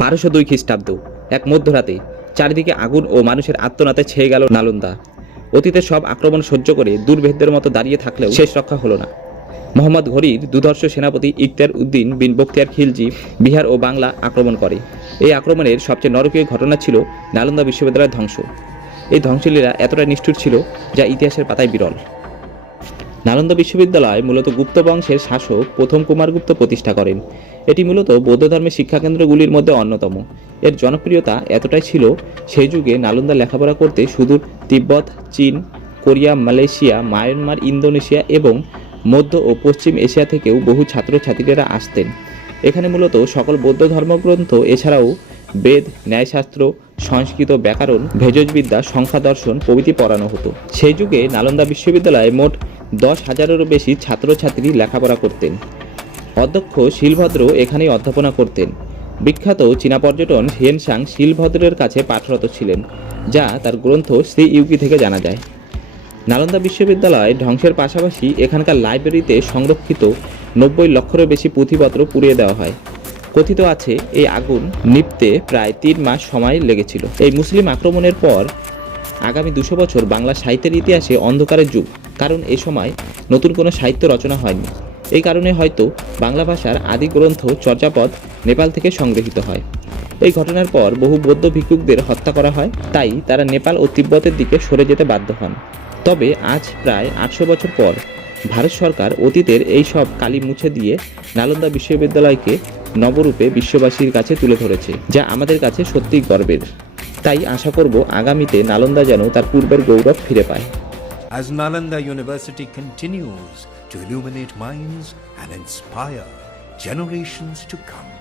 বারোশো দুই খ্রিস্টাব্দ, এক মধ্যরাতে চারিদিকে আগুন ও মানুষের আত্মনাতে ছেয়ে গেল নালন্দা। অতীতে সব আক্রমণ সহ্য করে দুর্ভেদ্যের মতো দাঁড়িয়ে থাকলেও শেষ রক্ষা হলো না। মোহাম্মদ ঘড়ির দুধর্ষ সেনাপতি ইখতিয়ার উদ্দিন বিন বখতিয়ার খিলজি বিহার ও বাংলা আক্রমণ করে। এই আক্রমণের সবচেয়ে নরকীয় ঘটনা ছিল নালন্দা বিশ্ববিদ্যালয়ের ধ্বংস। এই ধ্বংসলীলা এতটা নিষ্ঠুর ছিল যা ইতিহাসের পাতায় বিরল। নালন্দা বিশ্ববিদ্যালয় মূলত গুপ্ত বংশের শাসক প্রথম কুমারগুপ্ত প্রতিষ্ঠা করেন। এটি মূলত বৌদ্ধ ধর্মের শিক্ষাকেন্দ্রগুলির মধ্যে অন্যতম। এর জনপ্রিয়তা এতটাই ছিল সেই যুগে নালন্দা লেখাপড়া করতে সুদূর তিব্বত, চীন, কোরিয়া, মালয়েশিয়া, মায়ানমার, ইন্দোনেশিয়া এবং মধ্য ও পশ্চিম এশিয়া থেকেও বহু ছাত্রছাত্রীরা আসতেন। এখানে মূলত সকল বৌদ্ধ ধর্মগ্রন্থ, এছাড়াও বেদ, ন্যায়শাস্ত্র, সংস্কৃত ব্যাকরণ, ভেষজবিদ্যা সংখ্যা দর্শন প্রভৃতি পড়ানো হতো। সেই যুগে নালন্দা বিশ্ববিদ্যালয়ে মোট দশ হাজারেরও বেশি ছাত্রছাত্রী লেখাপড়া করতেন। অধ্যক্ষ শিলভদ্র এখানেই অধ্যাপনা করতেন। বিখ্যাত চীনা পর্যটন হেনসাং শিলভদ্রের কাছে পাঠরত ছিলেন, যা তার গ্রন্থ শ্রী ইউকি থেকে জানা যায়। নালন্দা বিশ্ববিদ্যালয় ধ্বংসের পাশাপাশি এখানকার লাইব্রেরিতে সংরক্ষিত নব্বই লক্ষেরও বেশি পুঁথিপত্র পুড়িয়ে দেওয়া হয়। কথিত আছে, এই আগুন নিপতে প্রায় তিন মাস সময় লেগেছিল। এই মুসলিম আক্রমণের পর আগামী দুশো বছর বাংলা সাহিত্যের ইতিহাসে অন্ধকারের যুগ। কারণ এ সময় নতুন কোনো সাহিত্য রচনা হয়নি। এই কারণে হয়তো বাংলা ভাষার আদি গ্রন্থ চর্যাপদ নেপাল থেকে সংগৃহীত হয়। এই ঘটনার পর বহু বৌদ্ধ ভিক্ষুকদের হত্যা করা হয়, তাই তারা নেপাল ও তিব্বতের দিকে সরে যেতে বাধ্য হন। তবে আজ প্রায় আটশো বছর পর ভারত সরকার অতীতের এই সব কালি মুছে দিয়ে নালন্দা বিশ্ববিদ্যালয়কে নবরূপে বিশ্ববাসীর কাছে তুলে ধরেছে, যা আমাদের কাছে সত্যিই গর্বের। তাই আশা করব আগামীতে নালন্দা যেন তার পূর্বের গৌরব ফিরে পায়। As Nalanda University continues to illuminate minds and inspire generations to come.